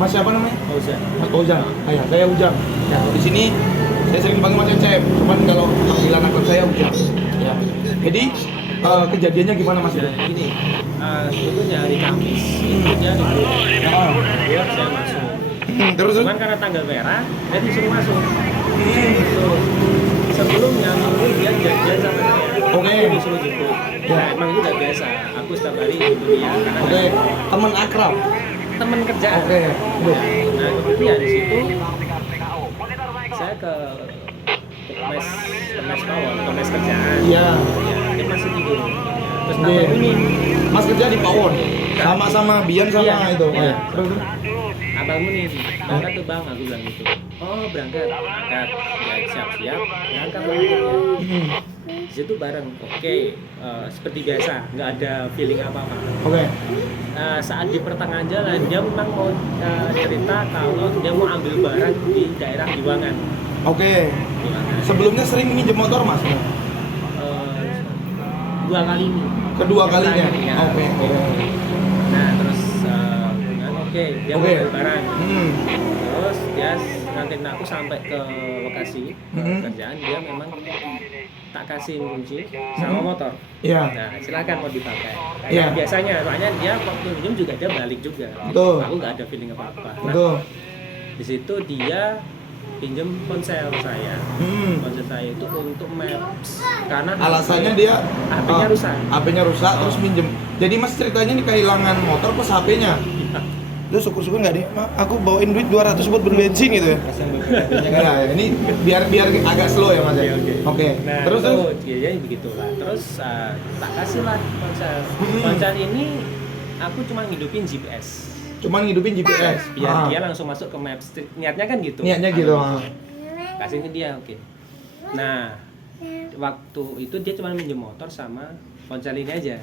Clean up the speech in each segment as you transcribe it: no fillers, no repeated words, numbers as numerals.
Mas siapa namanya? Fauzan. Mas Fauzan. Ayah, saya Ujang. Ya, di sini saya sering dipanggil Mas Cecep. Cuman kalau panggilan akun saya Ujang. Ya. Jadi kejadiannya gimana Mas? Gini, sebetulnya hari Kamis itu dia libur. Libur saya masuk. Terus? Cuman karena tanggal merah, dia disuruh masuk. Terus sebelumnya minggu dia janjian sama saya. Oke. Dia disuruh jemput. Ya. Nah, emang itu udah biasa. Aku setiap hari jemput dia karena Oke, teman akrab. teman kerjaan. Oke. Nah, kemudian di situ saya ke mes pawon, ke mes kerjaan. Iya. Ya, dia masih tidur. Terus Oke. tambah bunyi. Mas kerja di Pawon. Sama-sama Bian sama Iya. itu. Iya. Terus? Abang ini berangkat tuh bang, aku bilang gitu. Oh berangkat. Ya siap-siap. Berangkat berangkatnya. Di situ bareng. Oke, seperti biasa, nggak ada feeling apa-apa. Oke. Saat di pertengahan jalan dia memang mau cerita kalau dia mau ambil barang di daerah Giwangan. Oke. Giwangan. Sebelumnya sering minjem motor Mas? Dua kali ini. Kedua kalinya? Ya. Oke. Nah terus oke, dia mau Oke. ambil barang. Terus dia nganterin aku sampai ke lokasi kerjaan. Dia memang tak kasih kunci sama motor. Iya. Nah silakan mau dipakai. Iya. Nah, biasanya soalnya dia waktu minjem juga dia balik juga. Betul. Aku nggak ada feeling apa-apa. Nah, Betul. di situ dia pinjem ponsel saya. Ponsel saya itu untuk maps karena Alasannya dia HP-nya rusak. HP-nya rusak terus minjem. Jadi Mas ceritanya ini kehilangan motor plus HP-nya. Terus syukur-syukur nggak deh, aku bawain duit 200 buat beli bensin gitu ya. Ya, ini biar agak slow ya Mas ya. Oke. Nah, Terus jadi begitulah. Terus tak kasih lah ponsel. Ponsel ini aku cuma ngidupin GPS. cuman ngidupin GPS. Biar dia langsung masuk ke maps. Niatnya kan gitu. Niatnya gitu. Kasih ke dia, oke. Nah, waktu itu dia cuma minjem motor sama ponsel ini aja.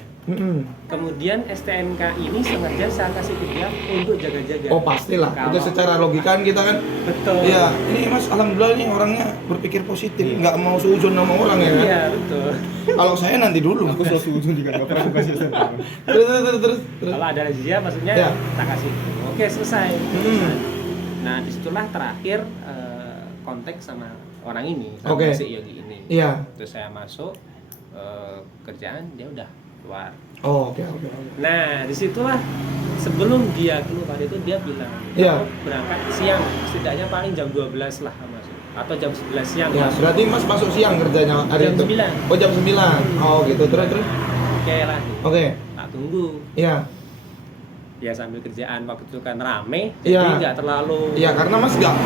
Kemudian STNK ini sengaja saya kasih ke dia untuk jaga-jaga. Oh pastilah, itu secara logika kan kita kan. Betul. Iya, ini Mas alhamdulillah nih orangnya berpikir positif, nggak mau seujun sama orang ya kan. Iya betul. Kalau saya nanti dulu. Aku selalu seujun juga nggak pernah suka sistem. Terus. Kalau ada razia maksudnya Ya. tak kasih. Oke selesai. Nah disitulah terakhir kontak sama orang ini. Sama Oke. si Yogi ini. Iya. Terus saya masuk kerjaan dia udah keluar. Oh, oke. Nah disitulah sebelum dia keluar itu dia bilang Iya. "Aku berangkat siang setidaknya paling jam 12 lah masuk atau jam 11 siang Ya, masuk." berarti Mas masuk siang kerjanya hari Jam itu. 9. Oh, jam 9. Oh, gitu. Terus. Oke lah. Oke. Tak tunggu. Iya. Ya sambil kerjaan waktu itu kan rame, Iya. jadi nggak terlalu. Iya, karena Mas nggak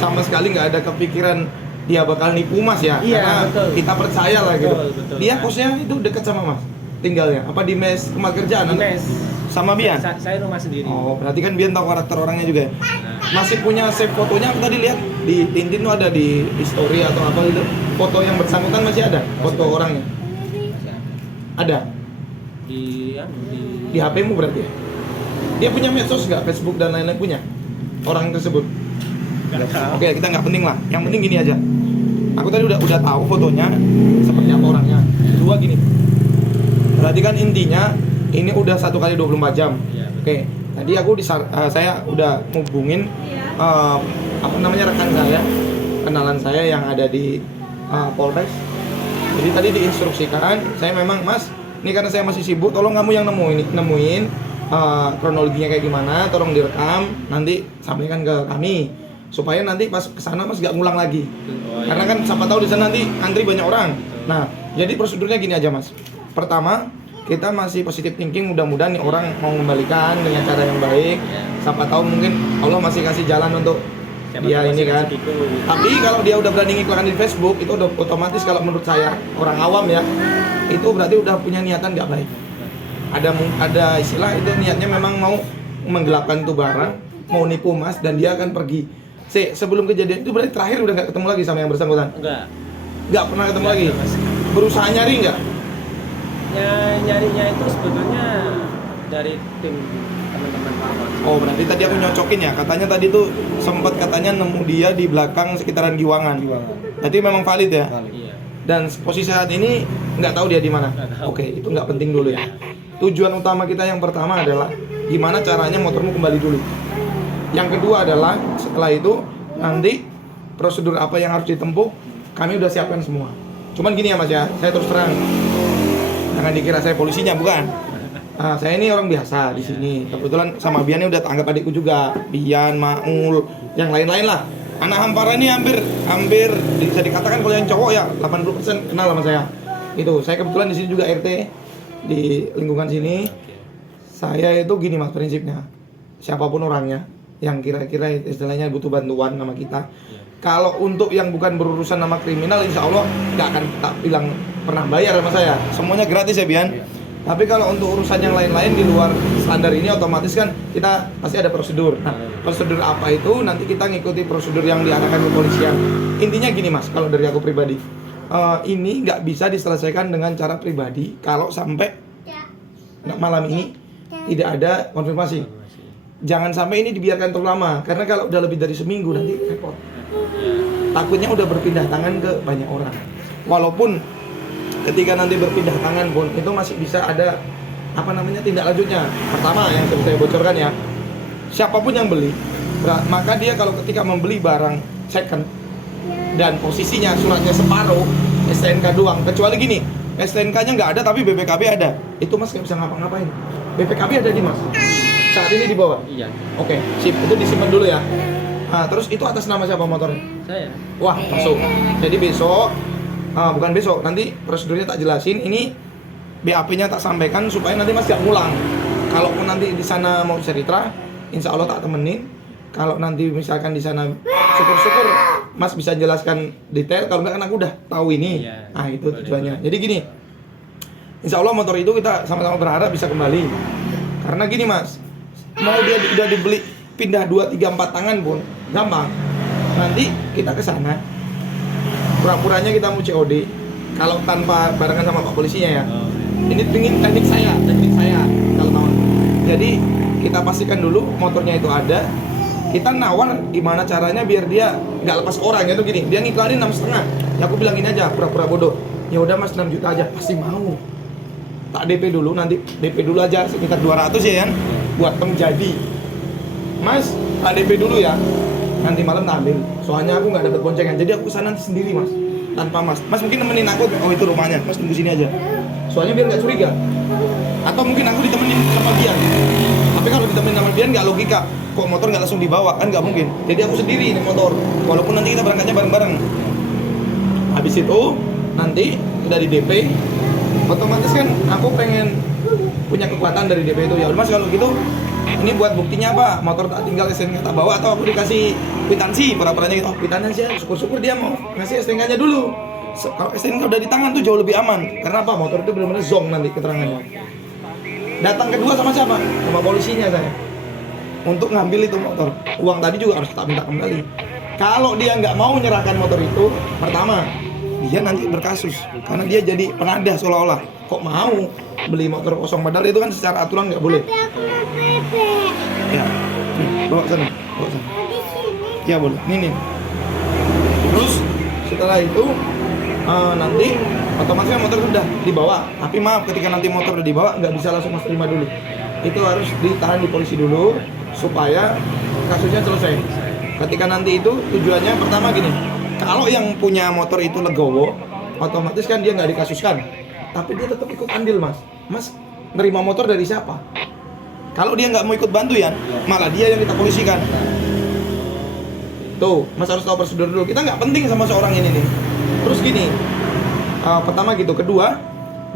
sama sekali nggak ada kepikiran dia bakal nipu Mas ya. Iya, Karena betul. kita percaya lah gitu. Betul. Dia kosnya itu dekat sama Mas tinggalnya. Apa di mes tempat kerjaan? Di mes. Sama Bian? Saya rumah sendiri. Oh, berarti kan Bian tahu karakter orangnya juga ya? Nah, Masih punya save fotonya, aku tadi lihat di Tintin tuh ada di story atau apa gitu. Foto yang bersangkutan masih ada? Foto orangnya? Ada? di Di HP-mu berarti ya? Dia punya medsos nggak? Facebook dan lain-lain punya? Orang tersebut? nggak tahu. Oke, kita nggak penting lah. Yang penting gini aja. Aku tadi udah tahu fotonya seperti apa orangnya. Kedua gini. Berarti kan intinya ini udah 1 kali 24 jam. Iya, betul. Oke. Tadi aku saya udah ngubungin apa namanya rekan saya, kenalan saya yang ada di Polres. Jadi tadi diinstruksikan, saya memang Mas, ini karena saya masih sibuk, tolong kamu yang nemuin kronologinya kayak gimana, tolong direkam, nanti sampaikan ke kami supaya nanti pas kesana Mas gak ngulang lagi. Oh, iya. Karena kan siapa tahu di sana nanti antri banyak orang. Nah, jadi prosedurnya gini aja Mas. Pertama, kita masih positive thinking, mudah-mudahan nih orang mau mengembalikan dengan cara yang baik. Siapa tahu mungkin Allah masih kasih jalan untuk Siapa dia tahu ini masih kan. rezekiku. Tapi kalau dia udah berani ngiklankan di Facebook, itu udah otomatis kalau menurut saya orang awam ya, itu berarti udah punya niatan nggak baik. Ada istilah itu niatnya memang mau menggelapkan itu barang, mau nipu Mas dan dia akan pergi. Sebelum kejadian itu berarti terakhir udah nggak ketemu lagi sama yang bersangkutan? Nggak pernah ketemu lagi? Berusaha nyari nggak? Ya nyarinya itu sebetulnya dari tim teman-teman Pawon. Oh berarti tadi aku nyocokin ya, katanya tadi tuh sempat katanya nemu dia di belakang sekitaran Giwangan. Berarti memang valid ya? Iya. Dan posisi saat ini nggak tahu dia di mana. Nggak tahu. Oke, itu nggak penting dulu ya. Tujuan utama kita yang pertama adalah gimana caranya motormu kembali dulu. Yang kedua adalah setelah itu nanti prosedur apa yang harus ditempuh kami udah siapkan semua. Cuman gini ya Mas ya, saya terus terang, jangan dikira saya polisinya, bukan. Saya ini orang biasa di sini. Kebetulan sama Bian ini udah tanggap adikku juga, Bian, Maul, yang lain-lain lah. Anak Hampara ini hampir bisa dikatakan kalau yang cowok ya 80% kenal sama saya. Itu saya kebetulan di sini juga RT di lingkungan sini. Saya itu gini Mas prinsipnya, siapapun orangnya yang kira-kira istilahnya butuh bantuan sama kita. Kalau untuk yang bukan berurusan sama kriminal, insya Allah nggak akan tak bilang pernah bayar sama saya. Semuanya gratis ya Bian. Tapi kalau untuk urusan yang lain-lain di luar standar ini otomatis kan kita pasti ada prosedur. Nah, prosedur apa itu nanti kita ngikuti prosedur yang diarahkan kepolisian. Intinya gini Mas, kalau dari aku pribadi, ini nggak bisa diselesaikan dengan cara pribadi kalau sampai malam ini tidak ada konfirmasi. Jangan sampai ini dibiarkan terlalu lama, karena kalau udah lebih dari seminggu nanti repot. Takutnya udah berpindah tangan ke banyak orang. Walaupun ketika nanti berpindah tangan pun itu masih bisa ada tindak lanjutnya. Pertama yang saya bocorkan ya, siapapun yang beli, maka dia kalau ketika membeli barang second dan posisinya suratnya separuh, STNK doang, kecuali gini, STNK-nya nggak ada tapi BPKB ada, itu Mas nggak bisa ngapa-ngapain. BPKB ada di Mas saat ini di bawah. Iya. Oke, sip, itu disimpan dulu ya. Nah, terus itu atas nama siapa motornya? Saya. Wah, masuk. Jadi besok, bukan besok, nanti prosedurnya tak jelasin. Ini BAP-nya tak sampaikan supaya nanti Mas gak ngulang. Kalaupun nanti di sana mau cerita, insya Allah tak temenin. Kalau nanti misalkan di sana syukur-syukur Mas bisa jelaskan detail. Kalau enggak kan aku udah tahu ini. Iya, Nah itu tujuannya. Jadi gini, insya Allah motor itu kita sama-sama berharap bisa kembali. Karena gini Mas, mau dia udah dibeli pindah 2, 3, 4 tangan pun gampang. Nanti kita ke sana, pura-puranya kita mau COD. Kalau tanpa barengan sama Pak polisinya ya. Ini teknik saya kalau mau. Jadi kita pastikan dulu motornya itu ada. Kita nawar gimana caranya biar dia nggak lepas orang itu gini. Dia ngiklanin 6,5. Ya aku bilangin aja pura-pura bodoh. Ya udah Mas 6 juta aja pasti mau. Tak DP dulu, nanti DP dulu aja sekitar 200 ya kan. Buat tem jadi. Mas, tak DP dulu ya. Nanti malam tak ambil. Soalnya aku nggak dapat boncengan. Jadi aku kesana nanti sendiri Mas. Tanpa Mas. Mas mungkin nemenin aku. Oh itu rumahnya. Mas tunggu sini aja. Soalnya biar nggak curiga. Atau mungkin aku ditemenin sama Bian. Tapi kalau ditemenin sama Bian nggak logika. Kok motor nggak langsung dibawa kan nggak mungkin. Jadi aku sendiri naik motor. Walaupun nanti kita berangkatnya bareng-bareng. Habis itu nanti udah di DP. Otomatis kan aku pengen punya kekuatan dari DP itu. Ya udah Mas kalau gitu. Ini buat buktinya apa? Motor tak tinggal STNK tak bawa atau aku dikasih kwitansi pura-puranya gitu. Oh, kwitansi ya, syukur-syukur dia mau ngasih STNK-nya dulu. Kalau STNK udah di tangan tuh jauh lebih aman. Karena apa? Motor itu benar-benar zonk nanti keterangannya. Datang kedua sama siapa? Sama polisinya saya. Untuk ngambil itu motor. Uang tadi juga harus tak minta kembali. Kalau dia nggak mau menyerahkan motor itu, pertama dia nanti berkasus karena dia jadi penadah seolah-olah. Kok mau beli motor kosong padahal itu kan secara aturan nggak boleh. Ya, bawa sana. Ya boleh. Nih. Terus setelah itu nanti otomatis motor sudah dibawa. Tapi maaf ketika nanti motor udah dibawa nggak bisa langsung Mas terima dulu. Itu harus ditahan di polisi dulu supaya kasusnya selesai. Ketika nanti itu tujuannya pertama gini. Kalau yang punya motor itu legowo, otomatis kan dia nggak dikasuskan. Tapi dia tetap ikut andil Mas. Mas nerima motor dari siapa? Kalau dia nggak mau ikut bantu ya, malah dia yang kita polisikan. Tuh, Mas harus tahu prosedur dulu. Kita nggak penting sama seorang ini nih. Terus gini, pertama gitu. Kedua,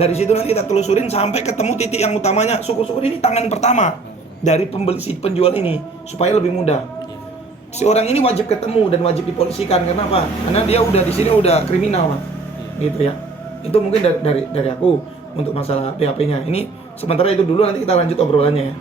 dari situ nanti kita telusurin sampai ketemu titik yang utamanya. Syukur-syukur ini tangan pertama dari pembeli si penjual ini supaya lebih mudah. Si orang ini wajib ketemu dan wajib dipolisikan. Kenapa? Karena dia udah di sini udah kriminal Mas. Gitu ya. Itu mungkin dari aku untuk masalah BAP-nya. Ini sementara itu dulu nanti kita lanjut obrolannya ya.